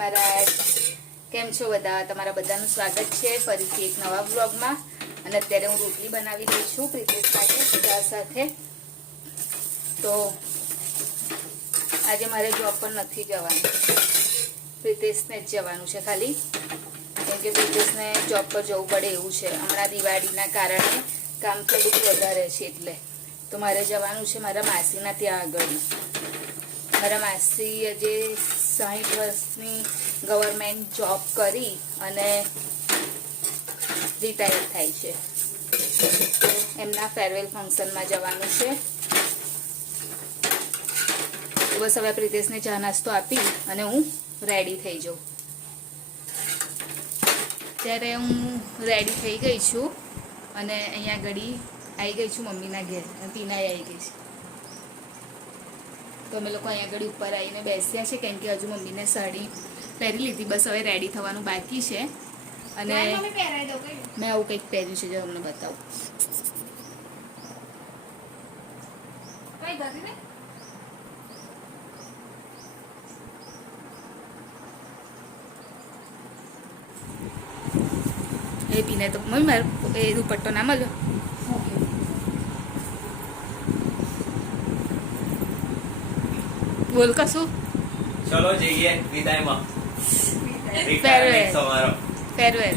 મહારાજ કેમ છો બધા? તમારા બધાનું સ્વાગત છે ફરીથી એક નવા વ્લોગમાં। અને અત્યારે હું રોટલી બનાવી રહી છું પ્રિતેશ માટે ચા સાથે। તો આજે મારે જોબ પર નથી જવાનું, પ્રિતેશને જ જવાનું છે ખાલી, કેમ કે પ્રિતેશને જોબ પર જવું પડે એવું છે। હમણાં દિવાળીના કારણે કામ થોડુંક વધારે છે એટલે તો મારે જવાનું છે મારા માસીના ત્યાં આગળ। મારા માસી જે 60 વર્ષની ગવર્મેન્ટ જોબ કરી અને રિટાયર થાય છે, તો એમના ફેરવેલ ફંક્શનમાં જવાનું છે। બસ હવે પ્રિતેશને ચા નાસ્તો આપી અને હું રેડી થઈ જાઉં। ત્યારે હું રેડી થઈ ગઈ છું અને અહીંયા ઘડી આવી ગઈ છું મમ્મીના ઘેર, ટીનાએ આવી ગઈ છે। તો અમે લોકો અહીંયા આગળ ઉપર આવીને બેસ્યા છે, કેમ કે હજુ મમ્મીને સાડી પહેરી લીધી, બસ હવે રેડી થવાનું બાકી છે। અને મેં આવું કંઈક પહેર્યું છે, જો તમને બતાવું। એ પીને તો મમ્મી મારે એ દુપટ્ટો ના મળ્યો, બોલ કશું। ચલો જઈએ વિદાયમાં। ફેરવેલ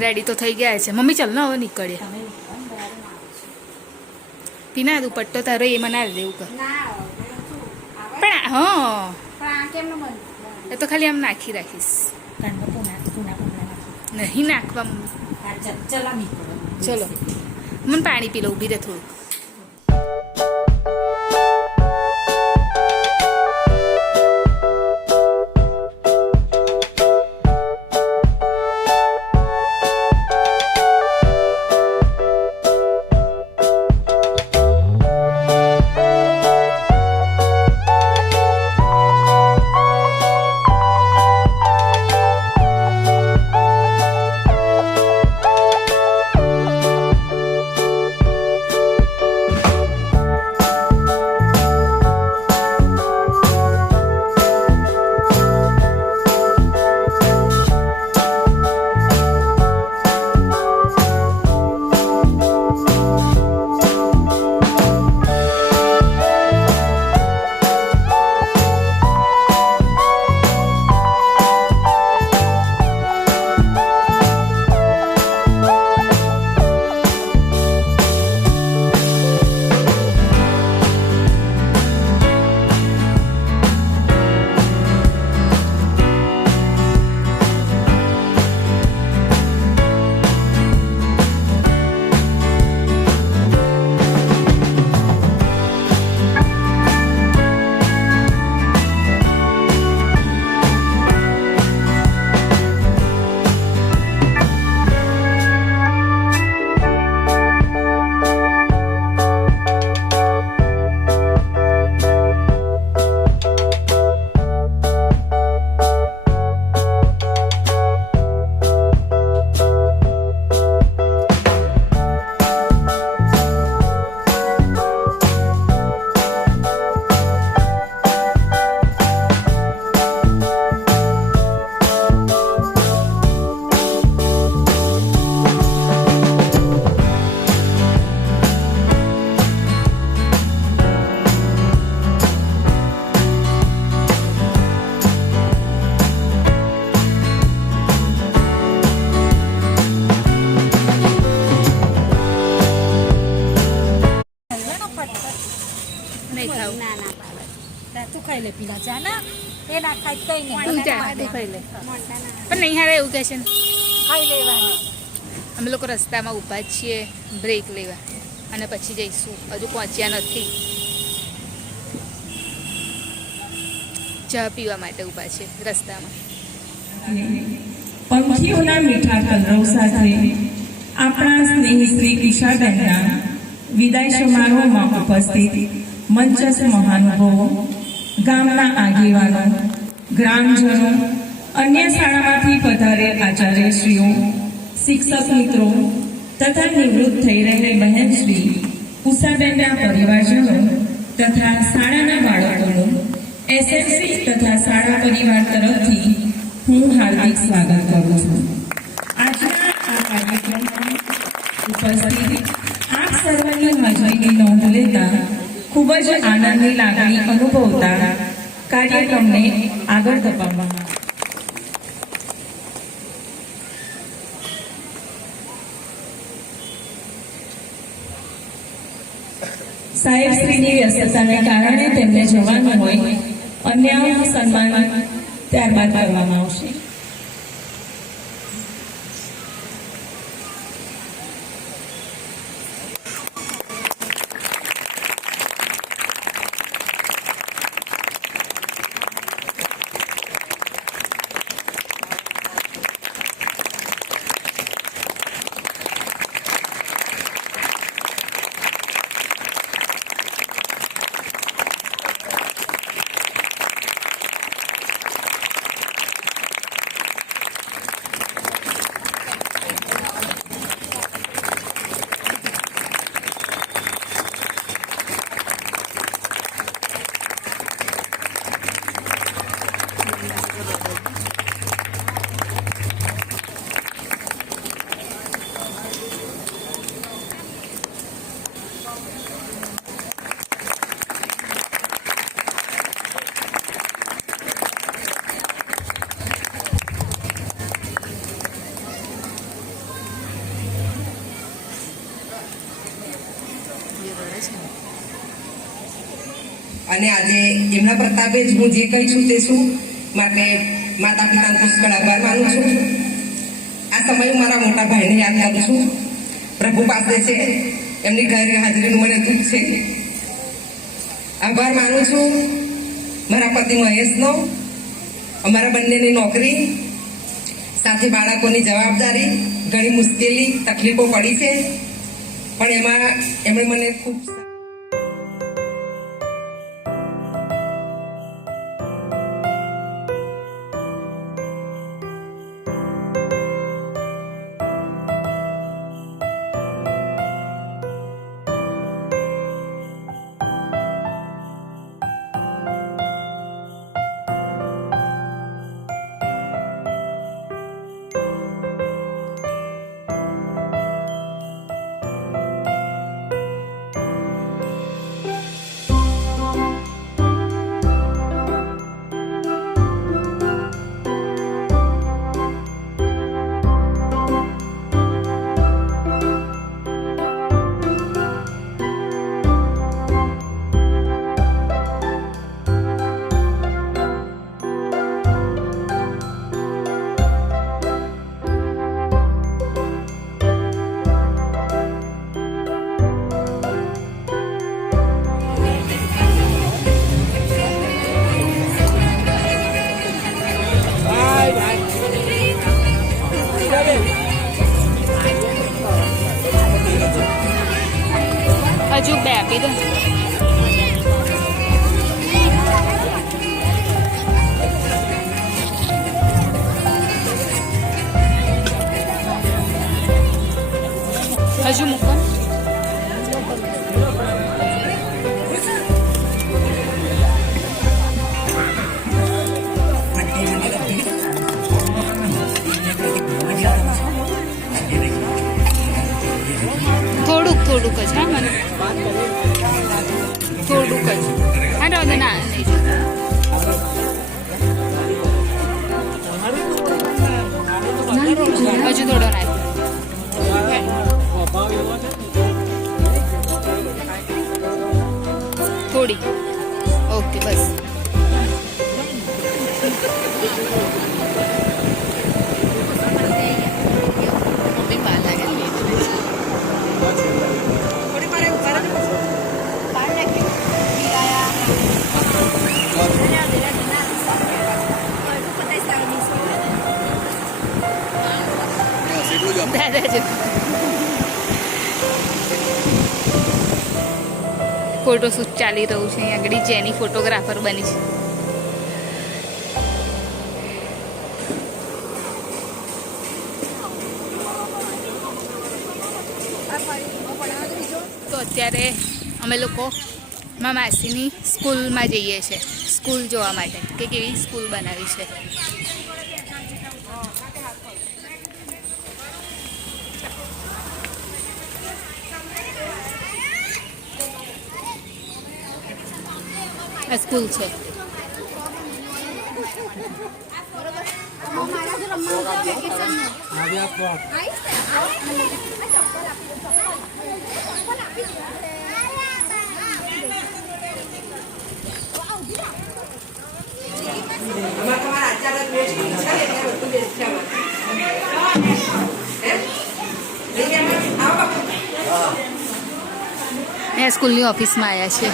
રેડી તો થઈ ગયા છે મમ્મી, ચાલ ને હવે નીકળીએ। પીના દુપટ્ટો તારો એ મને આવી દેવું કર, પણ હા એ તો ખાલી આમ નાખી રાખીશ, નહીં નાખવા મમ્મી। ચલો મને પાણી પી લો, ઊભી રહે થોડું। પણ નહીં હારે એવું કહે છે ને, અમે લોકો રસ્તામાં ઊભા છીએ બ્રેક લેવા અને પછી જઈશું, હજુ પહોંચ્યા નથી, ચા પીવા માટે ઊભા છે રસ્તામાં। પંખીઓના મીઠા કલરવ સાથે આપણા સ્નેહી શ્રી કિશાબેનના વિદાય સમારોહમાં ઉપસ્થિત મંચસ્થ મહાનુભાવો, ગામના આગેવાનો, ગ્રામજનો, અન્ય શાળામાંથી પધારેલ આચાર્યશ્રીઓ, શિક્ષક મિત્રો તથા નિવૃત્ત થઈ રહેલ બહેન શ્રી ઉષાબેનના પરિવારજનો તથા શાળાના બાળકોનું એસએમસી તથા શાળા પરિવાર તરફથી હું હાર્દિક સ્વાગત કરું છું. આજના આ કાર્યક્રમમાં ઉપસ્થિત આપ સર્વની હાજરીની નોંધ લેતા ખૂબ જ આનંદની લાગણી અનુભવતા કાર્યક્રમને આગળ ધપાવવા સાહેબશ્રીની વ્યસ્તતાને કારણે તેમને જવાનું હોય અન્ય સન્માન ત્યારબાદ કરવામાં આવશે. અને આજે એમના પ્રતાપે જ હું જે કહી છું તે શું માટે માતા પિતાનો પુષ્કળ આભાર માનું છું. આ સમય હું મારા મોટા ભાઈને યાદ કરું છું. પ્રભુ પાસે છે, એમની ઘરે હાજરીનું મને દુઃખ છે. આભાર માનું છું મારા પતિ મહેશનો, અમારા બંનેની નોકરી સાથે બાળકોની જવાબદારી, ઘણી મુશ્કેલી તકલીફો પડી છે, પણ એમાં એમણે મને ખૂબ હજુ બે આપી દો. હજુ મૂકો. થોડુંક જ હા મને થોડુંક જ હા રાવ ના નહીં હજુ થોડો નાખ થોડી ઓકે બસ. ફોટોશૂટ ચાલી રહ્યું છે. અહીં આગળ જેની ફોટોગ્રાફર બની છે. તો અત્યારે અમે લોકો મારા માસીની સ્કૂલમાં જઈએ છીએ સ્કૂલ જોવા માટે કે કેવી સ્કૂલ બનાવી છે. આ સ્કૂલ છે. આમાં તમારા આચાર્ય દ્વેષની ઈચ્છા ને એટલે બધું બેસવામાં. હે? લઈ ગયા? આવો બાપુ. એ સ્કૂલની ઓફિસમાં આવ્યા છે.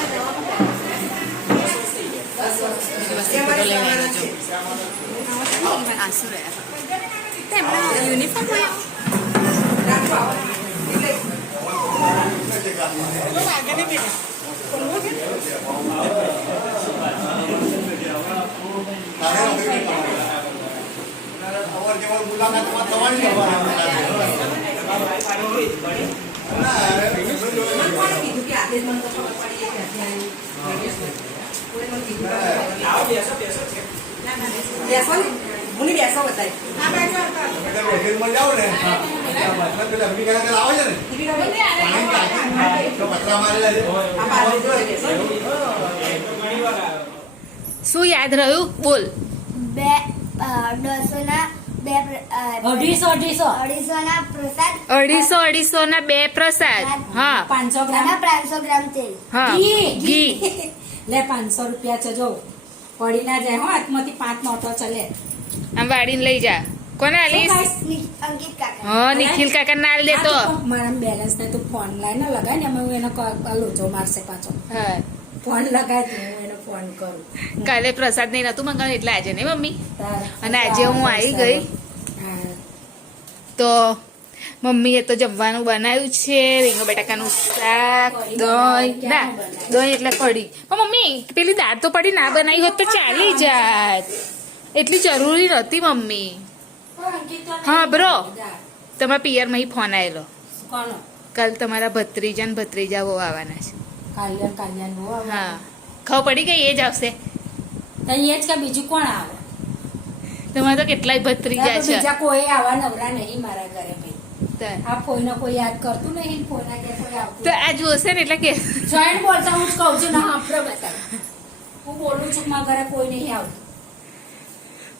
રાખો આવો. કોણે કીધું કે આજે જ મને તો ખબર પડી કે અત્યારે કોઈ મને કીધું બેસો ને હું નહીં બેસો બતાવી શું યાદ રહ્યું બોલ. બે 200 બે અઢીસો ના પ્રસાદ 250 ના 2 પ્રસાદ. હા 500 ગ્રામ અને 500 ગ્રામ તેલ. હા ઘી. લે 500 રૂપિયા છે જો પડી ના જાય હો હાથમાંથી 5 નોટો ચલે. આમ વાળીને લઈ જા. કોને આલીશ? અંકિત કાકા. હા નિખિલ કાકા ના આલ દેતો. મારા બેલેન્સ ને તું ફોન લાઈને લગાય ને હું એને લોચો મારશે પાછો. હા ફોન લગાય તો હું એને ફોન કરું. કાલે પ્રસાદ નહીં નતું મંગાવ્યું એટલે આજે નહીં મમ્મી. તાર- અને આજે હું આવી ગઈ હા. તો મમ્મીએ તો જમવાનું બનાવ્યું છે રીંગણ બટાકાનું શાક દહીં ના દહીં એટલે કઢી. પણ મમ્મી પેલી દાળ તો પડી ના બનાવી હોત તો ચાલી જાત. એટલી જરૂરી નહોતી મમ્મી. હા બ્રો તમારા પિયરમાં ફોન આવેલો. કોનો કાલ તમારા ભત્રીજા ને ભત્રીજા બહુ આવવાના છે. કલ્યાણ નો આવે. હા ખબર પડી ગઈ એ જ આવશે. તો એ જ કે બીજું કોણ આવે તમારે તો કેટલાય ભત્રીજા છે. બીજા કોઈ આવા નવરા નહીં મારા ઘરે ભાઈ. તો આ કોઈને કોઈ યાદ કરતું નહીં કોઈના ઘરે કોઈ આવતું આ જોશે ને એટલે કે જોઈન બોલતા હું જ કહું છું ના આપડે બતાવ હું બોલું છું કે મારા ઘરે કોઈ નહીં આવતું.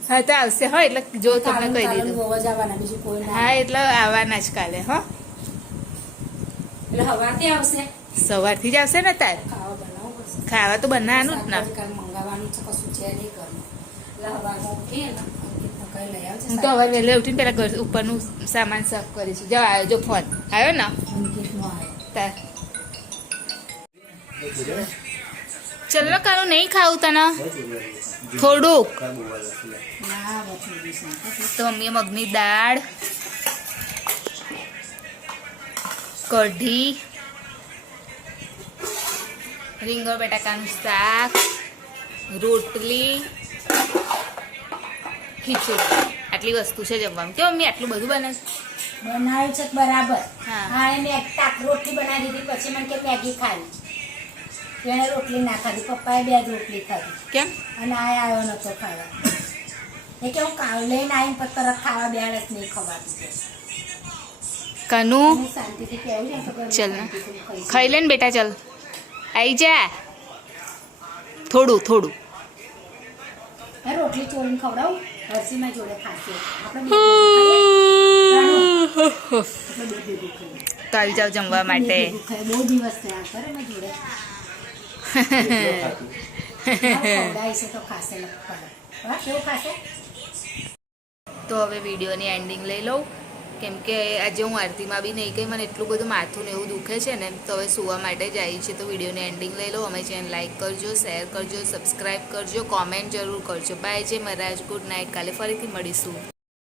હા તો આવશે હો એટલે જો તમને કહી દીધું. બહુ જ આવવાના બીજું કોઈ ના હા એટલે આવવાના જ કાલે હો. એટલે હવાથી આવશે સવારથી જ આવશે ને તાર ખાવા બનાવવું પડશે ખાવા તો બનાવવાનું જ ના. શાકભાજી કાલ મંગાવવાનું છે કશું છે નહીં કરવું એટલે હવામાં ઉઠીએ ને અંકિતને કઈ લઈ આવજે હું તો હવે વહેલે ઉઠીને પેલા ઘર ઉપરનું સામાન સાફ કરીશું. જો આવ્યો જો ફોન આવ્યો ને અંકિતનો આવ્યો તાર ચલો કાનું નહીં ખાવું તને થોડુંક. તો મમ્મીએ મગની દાળ કઢી રીંગણ બટાકાનું શાક રોટલી ખીચડી આટલી વસ્તુ છે જમવાનું. કે મમ્મી આટલું બધું બનાવે? બનાવ્યું છે બરાબર. હા. હા એ મેં તાક રોટલી બનાવી દીધી પછી મને કે મેગી ખાવી એને રોટલી ના ખાધી પપ્પાએ 2 જ રોટલી ખાધી કેમ? અને આ આવ્યો નતો ખાવા એ કે હું કાલ લઈને આવીને પછી તરત ખાવા બેહાડે જ નહીં ખવાતી કનું હું શાંતિથી કહેવું છે ને તો ચલ ને શાંતિથી ખાઈશ. ખાઈ લે ને બેટા ચલ આઈ જા થોડું થોડું. હે રોટલી ચોળીને ખવડાવું હરસીમાં જોડે ખાશે આપણે બે ભેગું ખાઈએ. તો આવી જાવ જમવા માટે. બહુ દિવસ થયા કરે ને જોડે ખવડાવીશે તો ખાશે લખવા કેવું ખાશે. તો હવે વિડીયોની એન્ડિંગ લઈ લઉં કેમ કે આજે હું આરતીમાં બી નહીં ગઈ. મને એટલું બધું માથું ને એવું દુખે છે ને તો હવે સુવા માટે જ આવી છે. તો વિડીયોની એન્ડિંગ લઈ લો. અમે ચેનલ લાઈક કરજો, શેર કરજો, સબસ્ક્રાઈબ કરજો, કોમેન્ટ જરૂર કરજો. બાય જય મહારાજ, ગુડ નાઇટ. કાલે ફરીથી મળીશું.